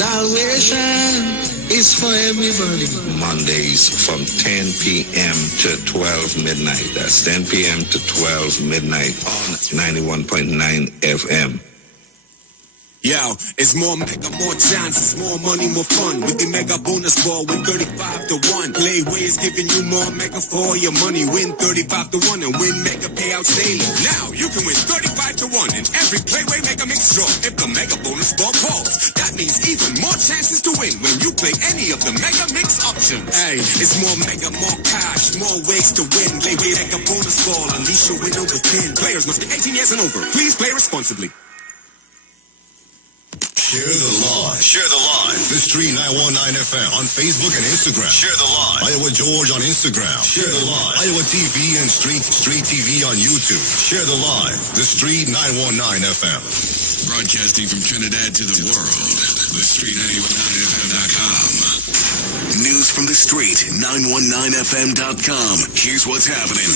Salvation is for everybody. Mondays from 10 p.m. to 12 midnight. That's 10 p.m. to 12 midnight on 91.9 FM. Yo, it's more mega, more chances, more money, more fun. With the mega bonus ball, win 35 to 1. Playway is giving you more mega for your money. Win 35 to 1 and win mega payouts daily. Now you can win 35 to 1 in every Playway mega mix draw if the mega bonus ball calls. That means even more chances to win when you play any of the mega mix options. Hey, it's more mega, more cash, more ways to win. Playway mega bonus ball, unleash your window within. Players must be 18 years and over. Please play responsibly. Share the live. Share the live. The Street 919 FM on Facebook and Instagram. Share the live. Iowa George on Instagram. Share the live. Iowa TV and Street TV on YouTube. Share the live. The Street 919 FM. Broadcasting from Trinidad to the world. The Street 919FM.com. News from the Street 919FM.com. Here's what's happening.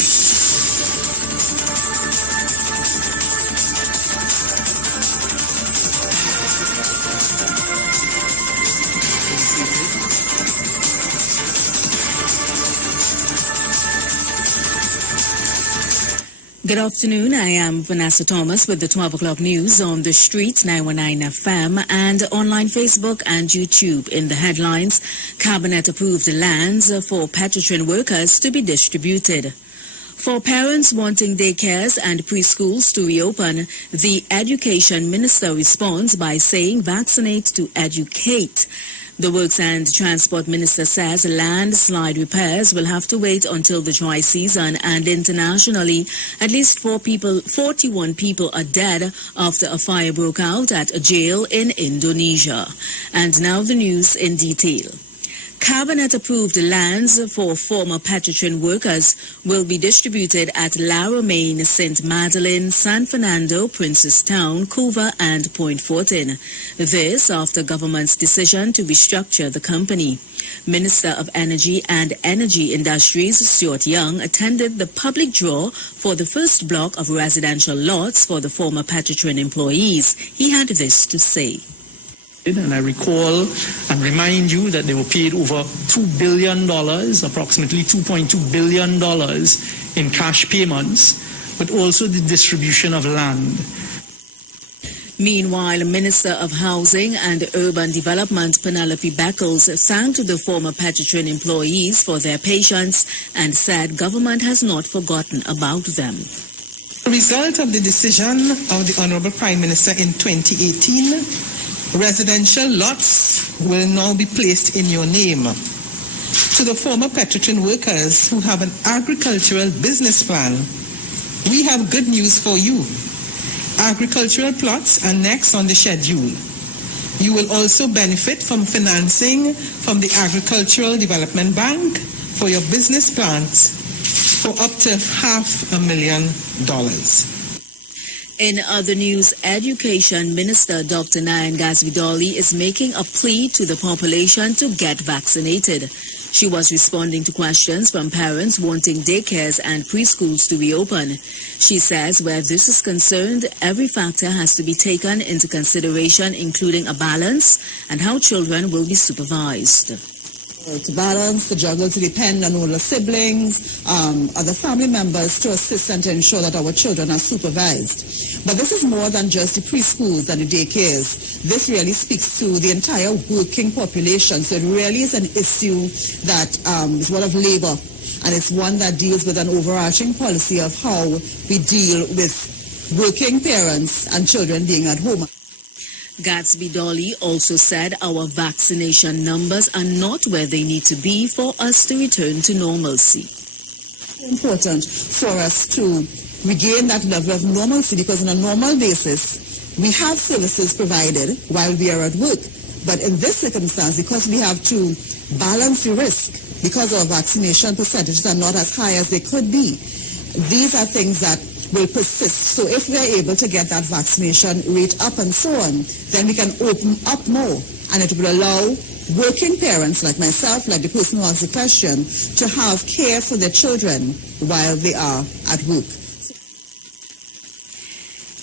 Good afternoon. I am Vanessa Thomas with the 12 o'clock news on the Street 919 FM and online Facebook and YouTube. In the headlines, Cabinet approved lands for Petrotrin workers to be distributed. For parents wanting daycares and preschools to reopen, the Education Minister responds by saying vaccinate to educate. The Works and Transport Minister says landslide repairs will have to wait until the dry season, and internationally, at least 41 people are dead after a fire broke out at a jail in Indonesia. And now the news in detail. Cabinet approved lands for former Petrotrin workers will be distributed at La Romaine, St. Madeleine, San Fernando, Princestown, Couva, and Point Fortin. This after government's decision to restructure the company. Minister of Energy and Energy Industries, Stuart Young, attended the public draw for the first block of residential lots for the former Petrotrin employees. He had this to say. And I recall and remind you that they were paid over $2 billion, approximately $2.2 billion in cash payments, but also the distribution of land. Meanwhile, Minister of Housing and Urban Development Penelope Beckles thanked the former Petrotrin employees for their patience and said government has not forgotten about them. The result of the decision of the Honorable Prime Minister in 2018, residential lots will now be placed in your name. To the former Petrotrin workers who have an agricultural business plan, we have good news for you. Agricultural plots are next on the schedule. You will also benefit from financing from the Agricultural Development Bank for your business plans for up to $500,000. In other news, Education Minister Dr. Nayan Gasvidoli is making a plea to the population to get vaccinated. She was responding to questions from parents wanting daycares and preschools to reopen. She says where this is concerned, every factor has to be taken into consideration, including a balance and how children will be supervised. To balance, to juggle, to depend on older siblings, other family members to assist and to ensure that our children are supervised. But this is more than just the preschools and the daycares. This really speaks to the entire working population. So it really is an issue that is one of labor, and it's one that deals with an overarching policy of how we deal with working parents and children being at home. Gasvidoli also said our vaccination numbers are not where they need to be for us to return to normalcy. It's important for us to regain that level of normalcy, because on a normal basis, we have services provided while we are at work. But in this circumstance, because we have to balance the risk, because our vaccination percentages are not as high as they could be, these are things that will persist. So if we are able to get that vaccination rate up and so on, then we can open up more, and it will allow working parents like myself, like the person who asked the question, to have care for their children while they are at work.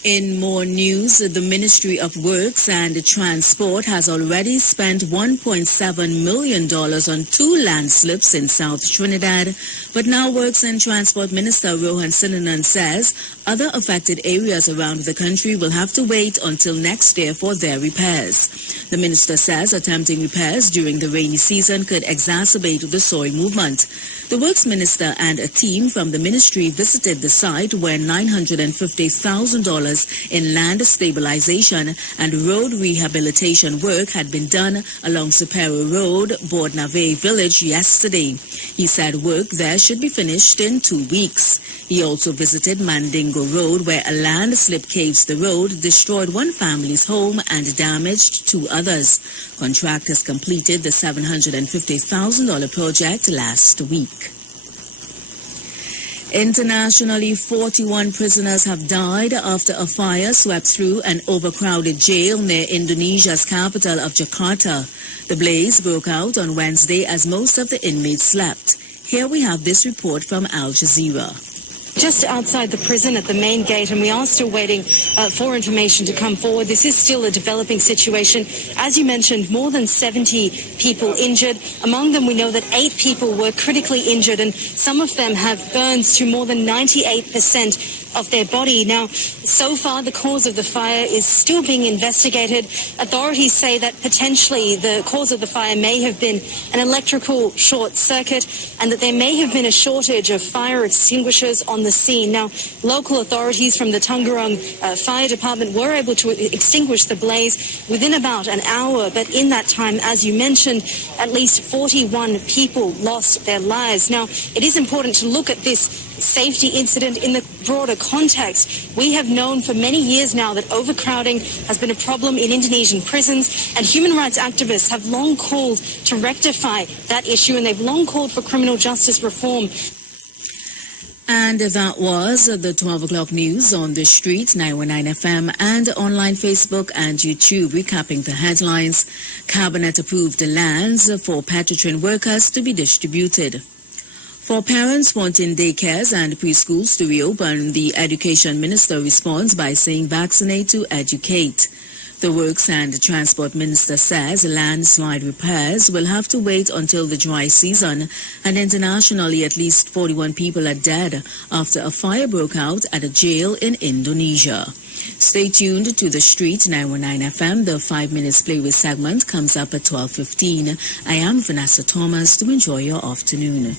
In more news, the Ministry of Works and Transport has already spent $1.7 million on 2 landslips in South Trinidad. But now Works and Transport Minister Rohan Sinanan says other affected areas around the country will have to wait until next year for their repairs. The minister says attempting repairs during the rainy season could exacerbate the soil movement. The Works Minister and a team from the ministry visited the site where $950,000 in land stabilization and road rehabilitation work had been done along Supero Road, Bordnave Village yesterday. He said work there should be finished in 2 weeks. He also visited Mandingo Road where a landslip caves the road, destroyed one family's home and damaged 2 others. Contractors completed the $750,000 project last week. Internationally, 41 prisoners have died after a fire swept through an overcrowded jail near Indonesia's capital of Jakarta. The blaze broke out on Wednesday as most of the inmates slept. Here we have this report from Al Jazeera. Just outside the prison at the main gate, and we are still waiting for information to come forward. This is still a developing situation. As you mentioned, more than 70 people injured. Among them, we know that 8 people were critically injured, and some of them have burns to more than 98% of their body. Now, so far, the cause of the fire is still being investigated. Authorities say that potentially the cause of the fire may have been an electrical short circuit and that there may have been a shortage of fire extinguishers on the scene. Now, local authorities from the Tangerang Fire Department were able to extinguish the blaze within about an hour, but in that time, as you mentioned, at least 41 people lost their lives. Now, it is important to look at this safety incident in the broader context. We have known for many years now that overcrowding has been a problem in Indonesian prisons, and human rights activists have long called to rectify that issue, and they've long called for criminal justice reform. And that was the 12 o'clock news on the streets, 919 FM, and online Facebook and YouTube. Recapping the headlines: Cabinet approved the lands for Petrotrin workers to be distributed. For parents wanting daycares and preschools to reopen, the Education Minister responds by saying vaccinate to educate. The Works and Transport Minister says landslide repairs will have to wait until the dry season, and internationally at least 41 people are dead after a fire broke out at a jail in Indonesia. Stay tuned to the Street 919 FM. The 5 minutes playlist segment comes up at 12:15. I am Vanessa Thomas. Do enjoy your afternoon.